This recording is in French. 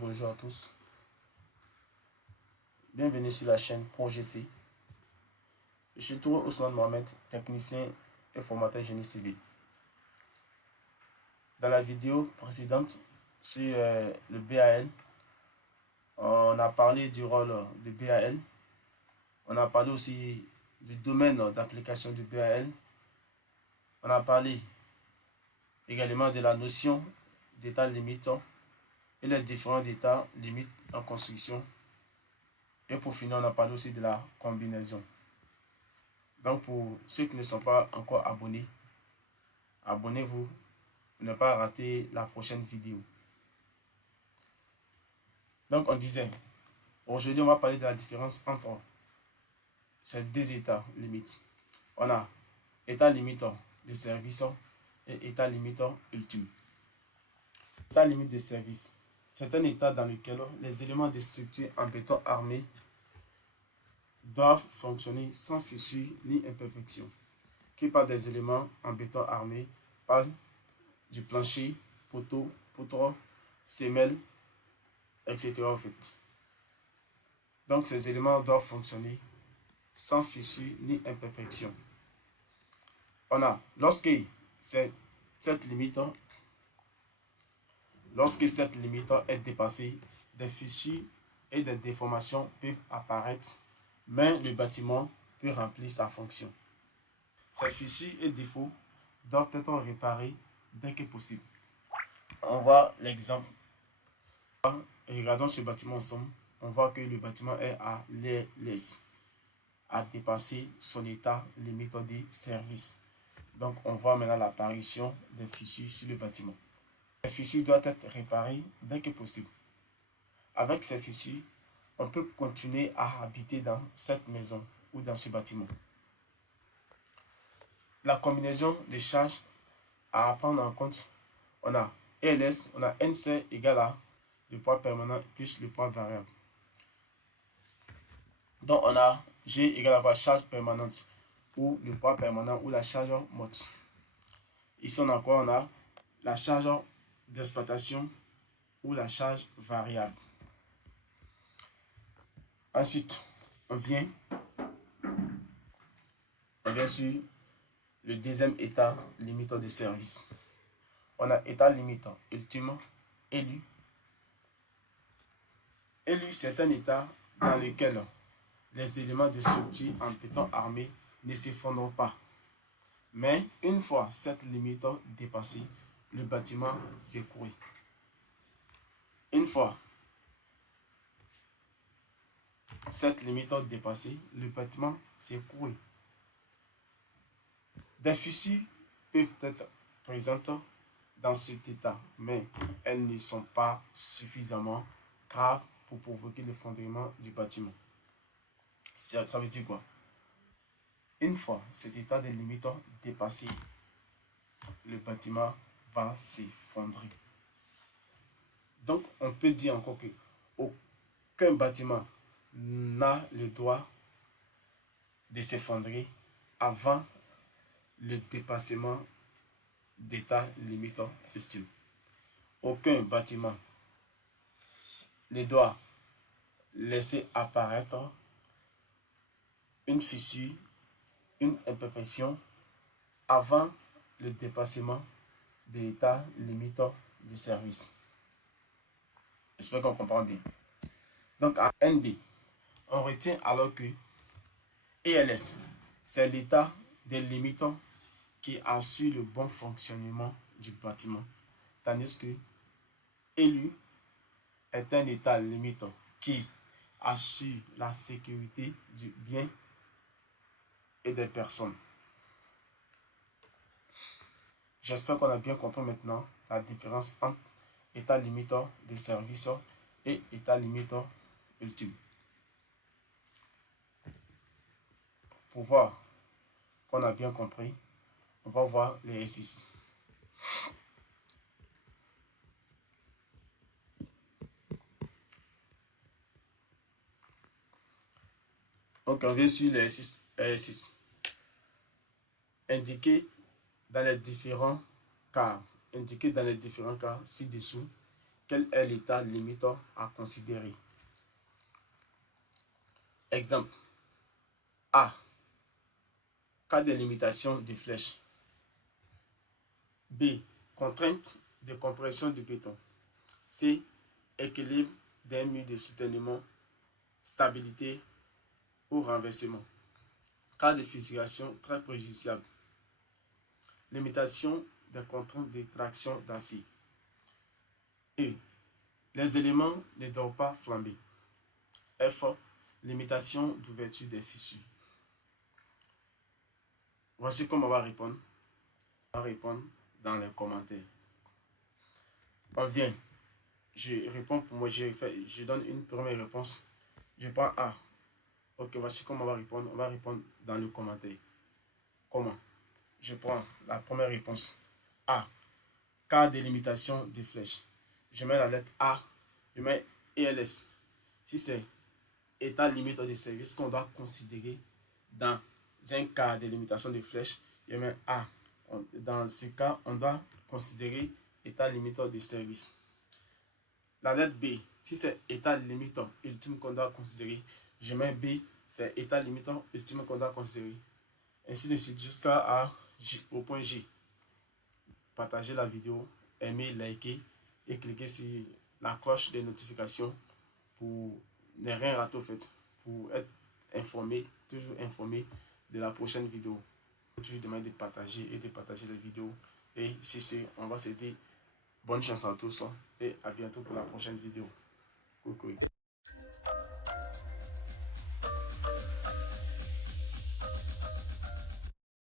Bonjour à tous. Bienvenue sur la chaîne Projet C. Je suis Touré Ousmane Mohamed, technicien et formateur génie civil. Dans la vidéo précédente sur le BAL, on a parlé du rôle du BAL. On a parlé aussi du domaine d'application du BAL. On a parlé également de la notion d'état limitant et les différents états limites en construction. Et pour finir, on a parlé aussi de la combinaison. Donc pour ceux qui ne sont pas encore abonnés, abonnez-vous pour ne pas rater la prochaine vidéo. Donc on disait, aujourd'hui on va parler de la différence entre ces deux états limites. On a état limitant de service et état limitant ultime. État limite de service, c'est un état dans lequel les éléments de structure en béton armé doivent fonctionner sans fissure ni imperfection. Qui parle des éléments en béton armé parle du plancher, poteau, poutre, semelle, etc. En fait. Donc ces éléments doivent fonctionner sans fissure ni imperfection. On a, lorsque cette limite est dépassée, des fissures et des déformations peuvent apparaître, mais le bâtiment peut remplir sa fonction. Ces fissures et défauts doivent être réparés dès que possible. On voit l'exemple. Regardons ce bâtiment ensemble. On voit que le bâtiment est à l'aise, a dépassé son état limite de service. Donc on voit maintenant l'apparition des fissures sur le bâtiment. Les fissures doivent être réparées dès que possible. Avec ces fissures, on peut continuer à habiter dans cette maison ou dans ce bâtiment. La combinaison des charges à prendre en compte, on a ELS, on a NC égale à le poids permanent plus le poids variable. Donc on a G égale à la charge permanente ou le poids permanent ou la charge morte. Ici on a quoi? On a la charge d'exploitation ou la charge variable. Ensuite, on vient sur le deuxième état limitant de service. On a état limitant ultime, élu. Élu, c'est un état dans lequel les éléments de structure en béton armé ne s'effondrent pas. Mais une fois cette limite dépassée, le bâtiment s'écroule. Une fois cette limite dépassée, le bâtiment s'écroule. Des fissures peuvent être présentes dans cet état, mais elles ne sont pas suffisamment graves pour provoquer l'effondrement du bâtiment. Ça veut dire quoi? Une fois cet état de limite dépassé, le bâtiment va s'effondrer. Donc, on peut dire encore que aucun bâtiment n'a le droit de s'effondrer avant le dépassement d'état limitant ultime. Aucun bâtiment ne doit laisser apparaître une fissure, une imperfection avant le dépassement de l'état limitant du service. J'espère qu'on comprend bien. Donc à NB, on retient alors que ELS, c'est l'état des limitants qui assure le bon fonctionnement du bâtiment, tandis que ELU est un état limitant qui assure la sécurité du bien et des personnes. J'espère qu'on a bien compris maintenant la différence entre état limitant de service et état limitant ultime. Pour voir qu'on a bien compris, on va voir les exercices. Donc on vient sur l'exercice. Indiquer dans les différents cas, indiquez dans les différents cas ci-dessous quel est l'état limitant à considérer. Exemple A. Cas de limitation de flèche. B. Contrainte de compression du béton. C. Équilibre d'un mur de soutènement, stabilité ou renversement. Cas de fissuration très préjudiciable. Limitation des contraintes de traction d'acier. E. Les éléments ne doivent pas flamber. F. Limitation d'ouverture des fissures. Voici comment on va répondre. On va répondre dans les commentaires. On vient. Je réponds pour moi. Je donne une première réponse. Je prends A. Ok, voici comment on va répondre. On va répondre dans le commentaire. Comment? Je prends la première réponse. A. Cas de limitation des flèches. Je mets la lettre A. Je mets ELS. Si c'est état limite de service qu'on doit considérer dans un cas de limitation de flèches, je mets A. Dans ce cas, on doit considérer état limiteur de service. La lettre B, si c'est état limiteur ultime qu'on doit considérer, je mets B, c'est état limiteur ultime qu'on doit considérer. Ainsi de suite jusqu'à au point G. Partagez la vidéo, aimez, likez et cliquez sur la cloche de notification pour ne rien rater au fait, pour être informé, toujours informé de la prochaine vidéo. Toujours demander de partager et de partager les vidéos. Et si c'est, on va se dire bonne chance à tous et à bientôt pour la prochaine vidéo. Coucou.